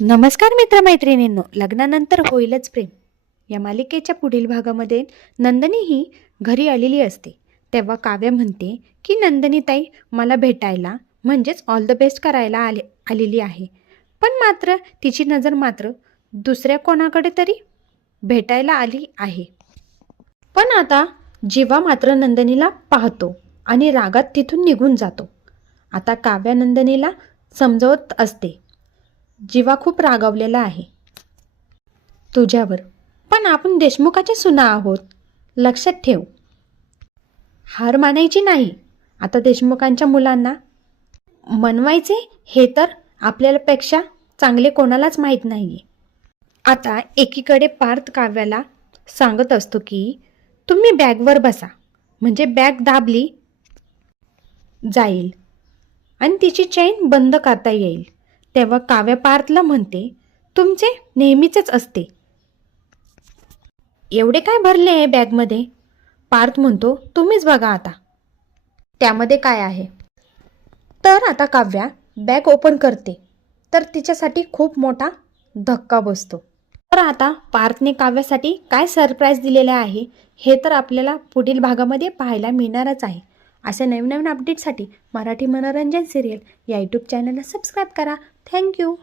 नमस्कार मित्रमैत्रिणींनो, लग्नानंतर होईलच प्रेम या मालिकेच्या पुढील भागामध्ये नंदिनी ही घरी आलेली असते. तेव्हा काव्या म्हणते की नंदिनी ताई मला भेटायला म्हणजेच ऑल द बेस्ट करायला आलेली आहे. पण मात्र तिची नजर मात्र दुसऱ्या कोणाकडे तरी भेटायला आली आहे. पण आता जीवा मात्र नंदिनीला पाहतो आणि रागात तिथून निघून जातो. आता काव्या नंदिनीला समजवत असते, जीवा खूप रागावलेला आहे तुझ्यावर, पण आपण देशमुखाच्या सुना आहोत, लक्षात ठेव. हार मानायची नाही. आता देशमुखांच्या मुलांना मनवायचे हे तर आपल्यापेक्षा चांगले कोणालाच माहीत नाही. आता एकीकडे पार्थ काव्याला सांगत असतो की तुम्ही बॅगवर बसा, म्हणजे बॅग दाबली जाईल आणि तिची चैन बंद करता येईल. तेव्हा काव्या पार्थला म्हणते, तुमचे नेहमीचेच असते, एवढे काय भरले आहे बॅगमध्ये? पार्थ म्हणतो, तुम्हीच बघा आता त्यामध्ये काय आहे. तर आता काव्या बॅग ओपन करते तर तिच्यासाठी खूप मोठा धक्का बसतो. तर आता पार्थने काव्यासाठी काय सरप्राईज दिलेले आहे हे तर आपल्याला पुढील भागामध्ये पाहायला मिळणारच आहे. अशा नवीन नवीन अपडेटसाठी मराठी मनोरंजन सिरियल या यूट्यूब चॅनलला सबस्क्राईब करा. थँक्यू.